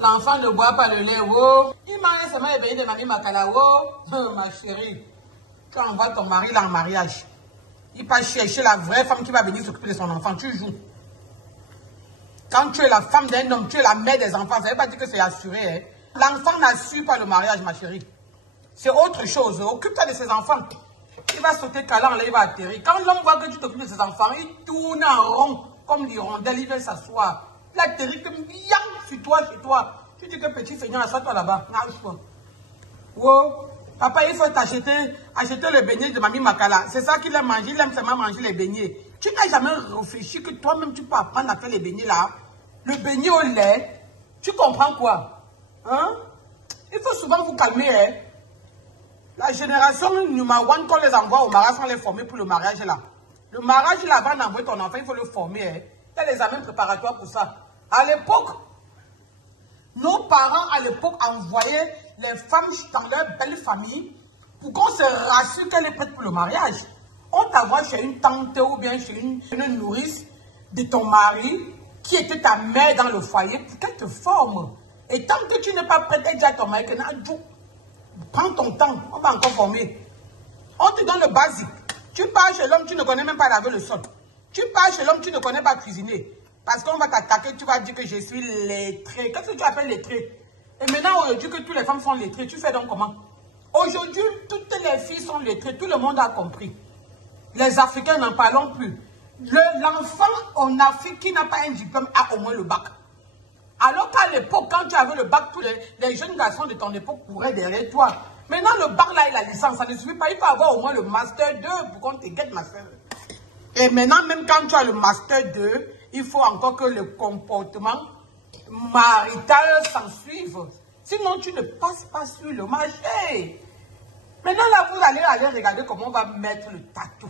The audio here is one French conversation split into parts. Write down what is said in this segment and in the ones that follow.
L'enfant ne boit pas le lait, oh. Il mange seulement les beignets de Mamie Makala, oh. Ma chérie, tu envoies ton mari là en mariage. Il part chercher la vraie femme qui va venir s'occuper de son enfant. Tu joues. Quand tu es la femme d'un homme, tu es la mère des enfants. Ça ne veut pas dire que c'est assuré. Hein. L'enfant n'assure pas le mariage, ma chérie. C'est autre chose. Occupe-toi de ses enfants. Il va sauter calant, là, il va atterrir. Quand l'homme voit que tu t'occupes de ses enfants, il tourne en rond, comme l'hirondelle, il veut s'asseoir. Il atterrit comme bien sur toi, chez toi. Tu dis que petit Seigneur, assois-toi là-bas. Wow. Papa, il faut acheter le beignet de Mamie Makala. C'est ça qu'il aime manger. Il aime seulement manger les beignets. Tu n'as jamais réfléchi que toi-même, tu peux apprendre à faire les beignets là. Le beignet au lait. Tu comprends quoi? Hein? Il faut souvent vous calmer, hein? La génération numéro 1, qu'on les envoie au mariage, on les former pour le mariage là. Le mariage là, avant d'envoyer ton enfant, il faut le former. Hein. Il y a les examens préparatoires pour ça. À l'époque, nos parents à l'époque envoyaient les femmes dans leur belle famille pour qu'on se rassure qu'elle est prête pour le mariage. On t'envoie chez une tante ou bien chez une nourrice de ton mari qui était ta mère dans le foyer pour qu'elle te forme. Et tant que tu n'es pas prête, elle dit à ton mari que prends ton temps, on va encore former. On te donne le basique. Tu pars chez l'homme, tu ne connais même pas laver le sol. Tu pars chez l'homme, tu ne connais pas cuisiner. Parce qu'on va t'attaquer, tu vas dire que je suis lettré. Qu'est-ce que tu appelles lettré? Et maintenant, aujourd'hui que toutes les femmes sont lettrées, tu fais donc comment? Aujourd'hui, toutes les filles sont lettrées, tout le monde a compris. Les Africains n'en parlons plus. L'enfant en Afrique qui n'a pas un diplôme a au moins le bac. Alors qu'à l'époque, quand tu avais le bac, tous les jeunes garçons de ton époque couraient derrière toi. Maintenant, le bac là et la licence, ça ne suffit pas. Il faut avoir au moins le master 2 pour qu'on te guette, ma soeur. Et maintenant, même quand tu as le master 2, il faut encore que le comportement marital s'en suive. Sinon, tu ne passes pas sur le marché. Maintenant, là, vous allez regarder comment on va mettre le tatou.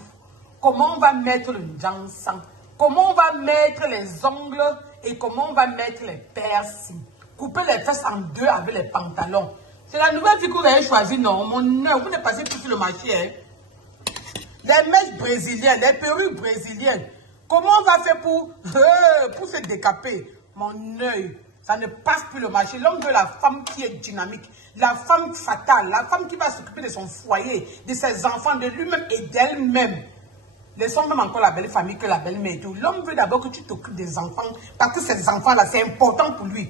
Comment on va mettre le jansan. Comment on va mettre les ongles et comment on va mettre les piercings. Couper les fesses en deux avec les pantalons. C'est la nouvelle vie que vous avez choisie, non? Mon œuvre, vous ne passez plus sur le marché. Hein? Les mèches brésiliennes, les perruques brésiliennes. Comment on va faire pour se décaper? Mon œil, ça ne passe plus le marché. L'homme veut la femme qui est dynamique, la femme fatale, la femme qui va s'occuper de son foyer, de ses enfants, de lui-même et d'elle-même. Laissons même encore la belle famille que la belle-mère et tout. L'homme veut d'abord que tu t'occupes des enfants, parce que ces enfants-là, c'est important pour lui.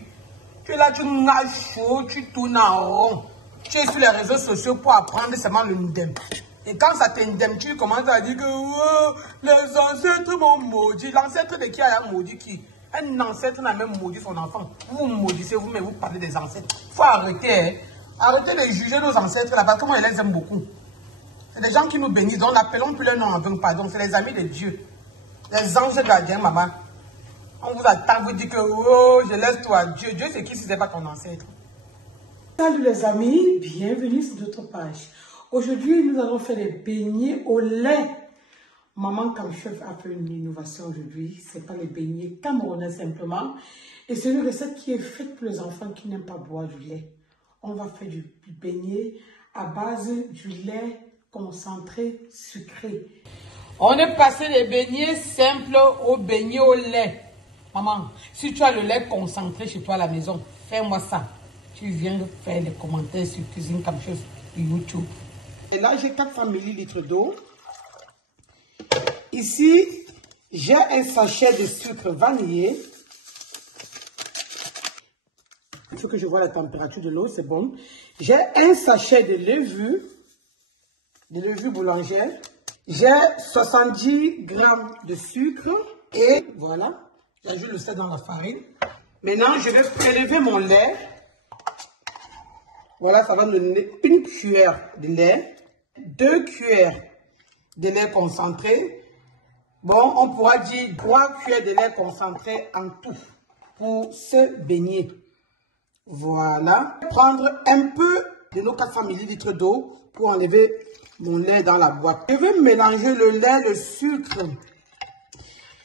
Tu es là, tu nages chaud, tu tournes en rond. Tu es sur les réseaux sociaux pour apprendre seulement le ndem. Et quand ça t'indemne, tu commences à dire que oh, les ancêtres m'ont maudit. L'ancêtre de qui a maudit qui? Un ancêtre n'a même maudit son enfant. Vous maudissez vous-même, vous parlez des ancêtres. Il faut arrêter. Hein? Arrêtez de juger nos ancêtres là, parce que moi, je les aime beaucoup. C'est des gens qui nous bénissent. Donc, n'appelons plus leur nom en vain, pardon. C'est les amis de Dieu. Les anges gardiens, maman. On vous attend, vous dit que oh, je laisse toi à Dieu. Dieu, c'est qui si ce n'est pas ton ancêtre? Salut les amis, bienvenue sur notre page. Aujourd'hui, nous allons faire des beignets au lait. Maman Camchef a fait une innovation aujourd'hui. Ce n'est pas les beignets camerounais simplement. Et c'est une recette qui est faite pour les enfants qui n'aiment pas boire du lait. On va faire du beignet à base du lait concentré sucré. On est passé des beignets simples aux beignets au lait. Maman, si tu as le lait concentré chez toi à la maison, fais-moi ça. Tu viens de faire les commentaires sur Cuisine Camchef YouTube. Et là, j'ai 400 ml d'eau. Ici, j'ai un sachet de sucre vanillé. Il faut que je vois la température de l'eau, c'est bon. J'ai un sachet de levure boulangère. J'ai 70 g de sucre. Et voilà, j'ajoute le sel dans la farine. Maintenant, je vais prélever mon lait. Voilà, ça va me donner une cuillère de lait, 2 cuillères de lait concentré. Bon, on pourra dire 3 cuillères de lait concentré en tout pour ce beignet. Voilà. Prendre un peu de nos 400 ml d'eau pour enlever mon lait dans la boîte. Je vais mélanger le lait, le sucre,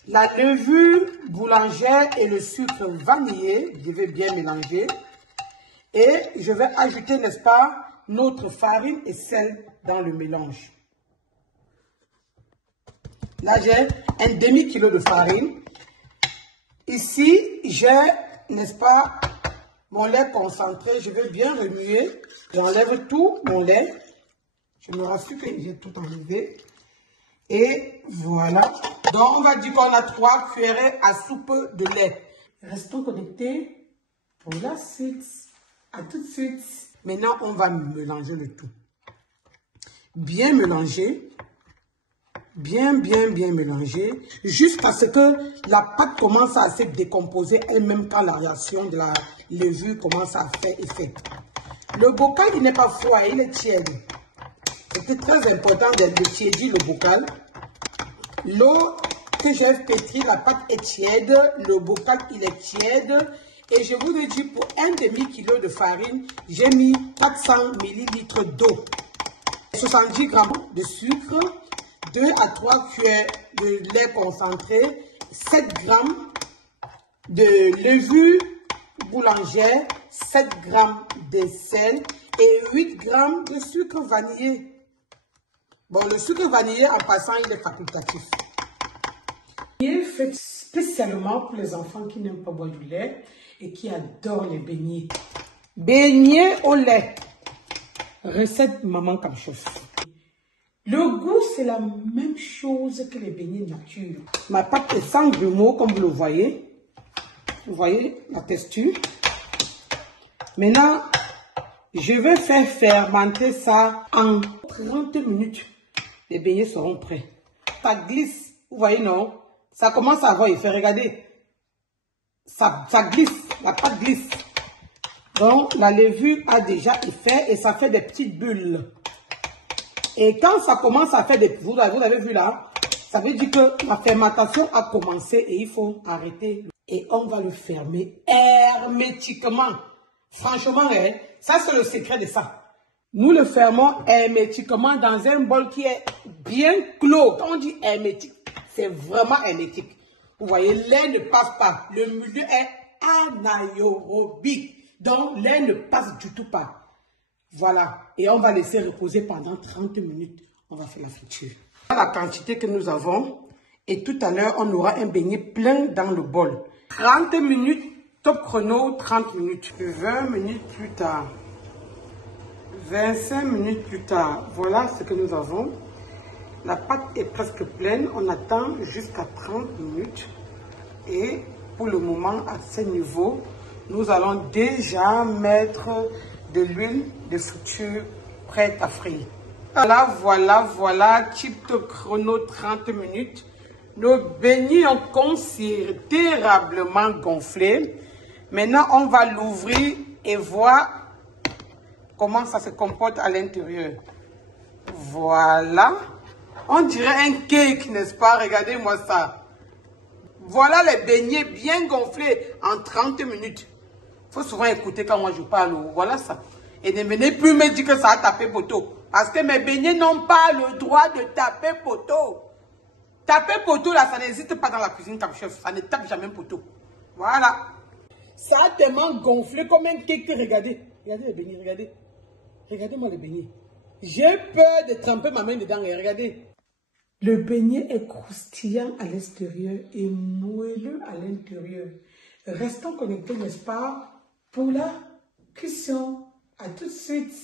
la levure boulangère et le sucre vanillé. Je vais bien mélanger. Et je vais ajouter, n'est-ce pas, notre farine et sel dans le mélange. Là, j'ai un demi-kilo de farine. Ici, j'ai, n'est-ce pas, mon lait concentré. Je vais bien remuer. J'enlève tout mon lait. Je me rassure que j'ai tout enlevé. Et voilà. Donc, on va dire qu'on a 3 cuillerées à soupe de lait. Restons connectés pour la suite. À tout de suite. Maintenant, on va mélanger le tout. Bien mélanger. Bien mélanger. Jusqu'à ce que la pâte commence à se décomposer elle-même quand la réaction de la levure commence à faire effet. Le bocal, il n'est pas froid, il est tiède. C'était très important de tiédir le bocal. L'eau que j'ai pétrie, la pâte est tiède, le bocal il est tiède. Et je vous ai dit, pour un demi-kilo de farine, j'ai mis 400 ml d'eau, 70 g de sucre, 2 à 3 cuillères de lait concentré, 7 g de levure boulangère, 7 g de sel et 8 g de sucre vanillé. Bon, le sucre vanillé, en passant, il est facultatif. Il est fait spécialement pour les enfants qui n'aiment pas boire du lait et qui adorent les beignets. Beignets au lait. Recette Maman Kam Chef. Le goût, c'est la même chose que les beignets nature. Ma pâte est sans grumeaux, comme vous le voyez. Vous voyez la texture. Maintenant, je vais faire fermenter ça en 30 minutes. Les beignets seront prêts. Ça glisse, vous voyez, non? Ça commence à avoir effet, regardez. Ça glisse, la pâte glisse. Donc, la levure a déjà effet et ça fait des petites bulles. Et quand ça commence à faire des... Vous avez vu là, ça veut dire que la fermentation a commencé et il faut arrêter. Et on va le fermer hermétiquement. Franchement, ça c'est le secret de ça. Nous le fermons hermétiquement dans un bol qui est bien clos. Quand on dit hermétique, c'est vraiment hermétique. Vous voyez, l'air ne passe pas. Le milieu est anaérobique. Donc, l'air ne passe du tout pas. Voilà. Et on va laisser reposer pendant 30 minutes. On va faire la friture. La quantité que nous avons. Et tout à l'heure, on aura un beignet plein dans le bol. 30 minutes, top chrono, 30 minutes. 20 minutes plus tard. 25 minutes plus tard. Voilà ce que nous avons. La pâte est presque pleine. On attend jusqu'à 30 minutes. Et pour le moment, à ce niveau, nous allons déjà mettre de l'huile de friture prête à frire. Voilà, type de chrono 30 minutes. Nos beignets ont considérablement gonflé. Maintenant, on va l'ouvrir et voir comment ça se comporte à l'intérieur. Voilà. On dirait un cake, n'est-ce pas? Regardez-moi ça. Voilà les beignets bien gonflés en 30 minutes. Il faut souvent écouter quand moi je parle. Voilà ça. Et ne venez plus me dire que ça a tapé poteau. Parce que mes beignets n'ont pas le droit de taper poteau. Taper poteau là, ça n'existe pas dans la cuisine Kam Chef. Ça ne tape jamais poteau. Voilà. Ça a tellement gonflé comme un cake. Regardez. Regardez les beignets, regardez. Regardez-moi les beignets. J'ai peur de tremper ma main dedans. Et regardez. Le beignet est croustillant à l'extérieur et moelleux à l'intérieur. Restons connectés, n'est-ce pas, pour la cuisson. À tout de suite.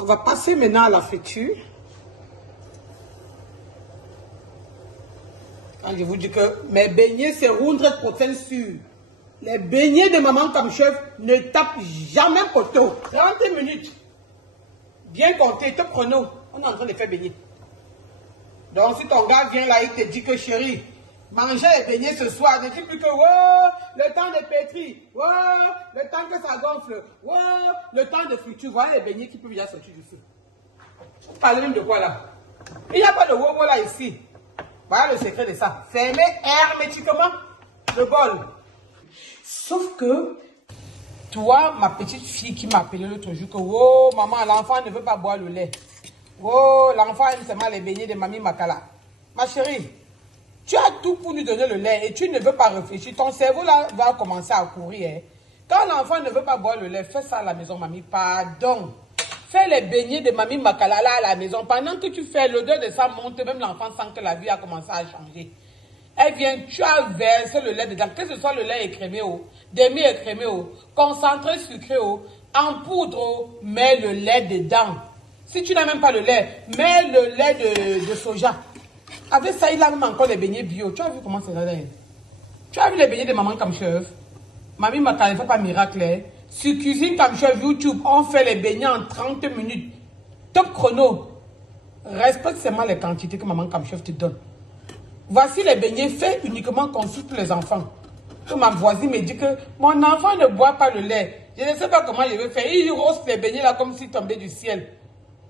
On va passer maintenant à la friture. Quand je vous dis que mes beignets, c'est 100% sûr. Les beignets de Maman Kam Chef ne tapent jamais poteau. 30 minutes. Bien compté, top chrono. On est en train de faire beigner. Donc, si ton gars vient là, il te dit que chérie, mangez les beignets ce soir. Ne dis plus que, wow, le temps de pétri, wow, le temps que ça gonfle, wow, le temps de friture. Voilà les beignets qui peuvent déjà sortir du feu. Vous parlez même de quoi là? Il n'y a pas de wow là ici. Voilà le secret de ça. Fermez hermétiquement le bol. Sauf que, toi, ma petite fille qui m'a appelé l'autre jour que, oh, maman, l'enfant ne veut pas boire le lait. Oh, l'enfant aime seulement les beignets de Mamie Makala. Ma chérie, tu as tout pour lui donner le lait et tu ne veux pas réfléchir. Ton cerveau là va commencer à courir. Hein. Quand l'enfant ne veut pas boire le lait, fais ça à la maison, mamie. Pardon. Fais les beignets de Mamie Makala là à la maison. Pendant que tu fais, l'odeur de ça monte, même l'enfant sent que la vie a commencé à changer. Elle vient, tu as versé le lait dedans, que ce soit le lait écrémé, demi-écrémé, concentré sucré, en poudre, mets le lait dedans. Si tu n'as même pas le lait, mets le lait de soja. Avec ça, il a même encore les beignets bio. Tu as vu comment c'est là? Tu as vu les beignets de Maman Kamchef? Mamie Makala ne fait pas miracle. Sur Cuisine Kamchef YouTube, on fait les beignets en 30 minutes. Top chrono. Respecte seulement les quantités que Maman Kamchef te donne. Voici les beignets faits uniquement conçus pour les enfants. Que ma voisine me dit que mon enfant ne boit pas le lait. Je ne sais pas comment je vais faire. Il roste les beignets là comme s'ils tombaient du ciel.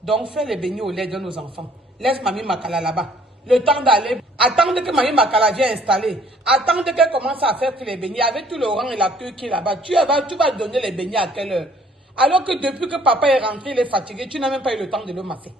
Donc fais les beignets au lait de nos enfants. Laisse Mamie Makala là-bas. Le temps d'aller, attendre que Mamie Makala vienne installer. Attendre qu'elle commence à faire les beignets avec tout le rang et la queue qui est là-bas. Tu vas donner les beignets à quelle heure? Alors que depuis que papa est rentré, il est fatigué, tu n'as même pas eu le temps de le masser.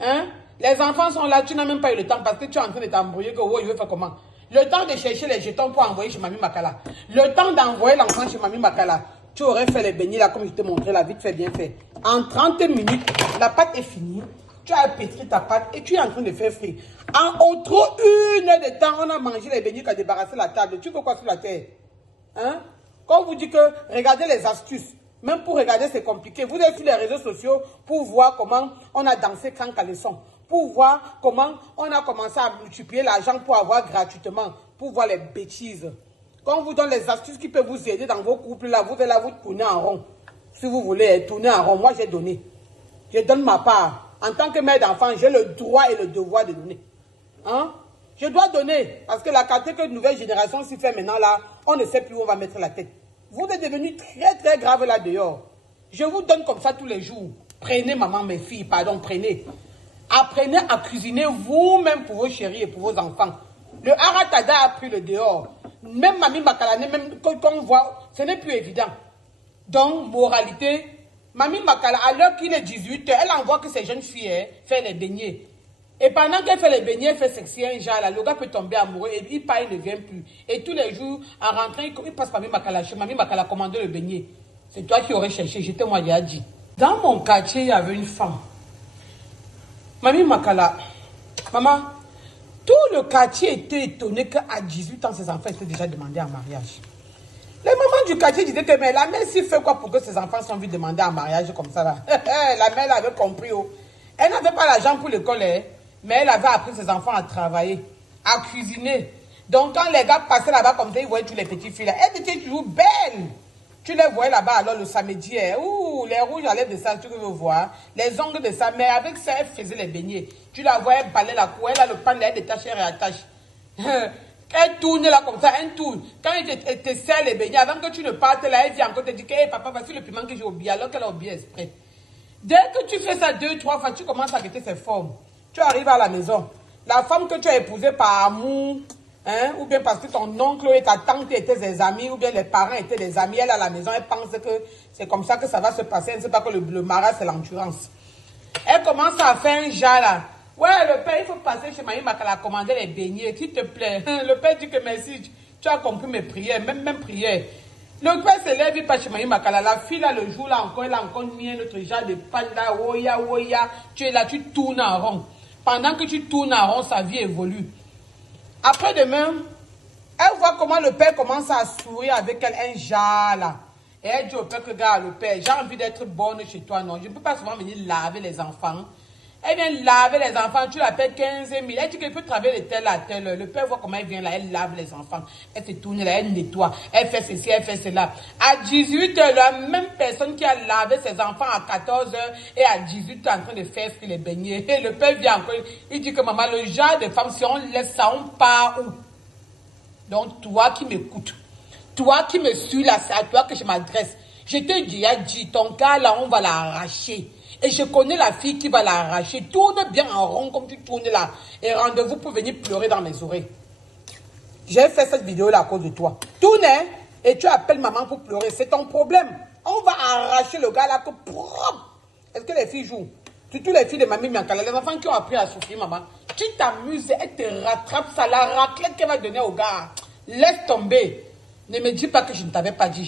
Hein? Les enfants sont là, tu n'as même pas eu le temps parce que tu es en train de t'embrouiller que oh, il veut faire comment? Le temps de chercher les jetons pour envoyer chez Mamie Makala. Le temps d'envoyer l'enfant chez Mamie Makala. Tu aurais fait les beignets là comme je te montrais là, vite fait, bien fait. En 30 minutes, la pâte est finie. Tu as pétri ta pâte et tu es en train de faire frire. En trop 1 heure de temps, on a mangé les beignets qui a débarrassé la table. Tu veux quoi sur la terre? Hein? Quand on vous dit que regardez les astuces, même pour regarder c'est compliqué. Vous êtes sur les réseaux sociaux pour voir comment on a dansé quand caleçon. Pour voir comment on a commencé à multiplier l'argent pour avoir gratuitement. Pour voir les bêtises. Quand on vous donne les astuces qui peuvent vous aider dans vos couples, là, vous allez là vous tourner en rond. Si vous voulez tourner en rond, moi j'ai donné. Je donne ma part. En tant que mère d'enfant, j'ai le droit et le devoir de donner. Hein? Je dois donner. Parce que la qualité que nouvelle génération s'y fait maintenant là, on ne sait plus où on va mettre la tête. Vous êtes devenus très très grave là dehors. Je vous donne comme ça tous les jours. Prenez maman, mes filles, pardon, prenez. Apprenez à cuisiner vous-même pour vos chéris et pour vos enfants. Le haratada a pris le dehors. Même Mamie Makala, même quand on voit, ce n'est plus évident. Donc, moralité, Mamie Makala, à l'heure qu'il est 18h, elle envoie que ces jeunes filles faire les beignets. Et pendant qu'elle fait les beignets, elle fait sexy un genre là, le gars peut tomber amoureux et il part, il ne vient plus. Et tous les jours, en rentrant, il passe par Mamie Makala, chez Mamie Makala, commander le beignet. C'est toi qui aurais cherché, j'étais moi, j'ai dit. Dans mon quartier, il y avait une femme. Mamie Makala, maman, tout le quartier était étonné qu'à 18 ans, ses enfants étaient déjà demandés en mariage. Les mamans du quartier disaient que mais la mère s'y fait quoi pour que ses enfants soient vus demander en mariage comme ça là. La mère avait compris. Oh. Elle n'avait pas l'argent pour l'école, mais elle avait appris ses enfants à travailler, à cuisiner. Donc quand les gars passaient là-bas comme ça, ils voyaient tous les petites filles là. Elles étaient toujours belles. Tu les voyais là-bas alors le samedi, ouh, les rouges à lèvres de ça, tu veux voir. Les ongles de ça, mais avec ça, elle faisait les beignets. Tu la voyais balayer la cour, elle a le pan, elle détache, elle réattache. Elle tourne là comme ça, elle tourne. Quand elle te sert les beignets, avant que tu ne partes là, elle vient encore te dire que hey, papa, voici le piment que j'ai oublié, alors qu'elle a oublié exprès. Dès que tu fais ça 2, 3 fois, tu commences à quitter ses formes. Tu arrives à la maison. La femme que tu as épousée par amour, hein, ou bien parce que ton oncle et ta tante étaient des amis, ou bien les parents étaient des amis, elle à la maison, elle pense que c'est comme ça que ça va se passer. Elle ne sait pas que le mariage, c'est l'endurance. Elle commence à faire un genre là. Ouais, le père, il faut passer chez Mamie Makala commander les beignets, s'il te plaît. Le père dit que merci, tu as compris mes prières, même prières. Le père se lève, il passe chez Mamie Makala. La fille là, le jour là encore, elle a encore mis un autre genre de pan là, oya, oya. Tu es là, tu tournes en rond. Pendant que tu tournes en rond, sa vie évolue. Après demain, elle voit comment le père commence à sourire avec elle, un genre là. Et elle dit au père que, regarde, le père, j'ai envie d'être bonne chez toi, non. Je ne peux pas souvent venir laver les enfants. Elle vient laver les enfants, tu la payes 15 000. Elle dit qu'elle peut travailler de telle à telle heure. Le père voit comment elle vient là, elle lave les enfants. Elle se tourne là, elle nettoie. Elle fait ceci, elle fait cela. À 18 h, la même personne qui a lavé ses enfants à 14 h et à 18 h en train de faire les beignets. Et le père vient encore, il dit que maman, le genre de femme, si on laisse ça, on part où? Donc toi qui m'écoutes, toi qui me suis là, c'est à toi que je m'adresse. Je t'ai déjà dit, ton cas là, on va l'arracher. Et je connais la fille qui va l'arracher. Tourne bien en rond comme tu tournes là. Et rendez-vous pour venir pleurer dans mes oreilles. J'ai fait cette vidéo là à cause de toi. Tourne et tu appelles maman pour pleurer. C'est ton problème. On va arracher le gars là que propre. Est-ce que les filles jouent? Surtout les filles de Mamie Makala, les enfants qui ont appris à souffrir, maman. Tu t'amuses, elle te rattrape ça, la raclette qu'elle va donner au gars. Laisse tomber. Ne me dis pas que je ne t'avais pas dit.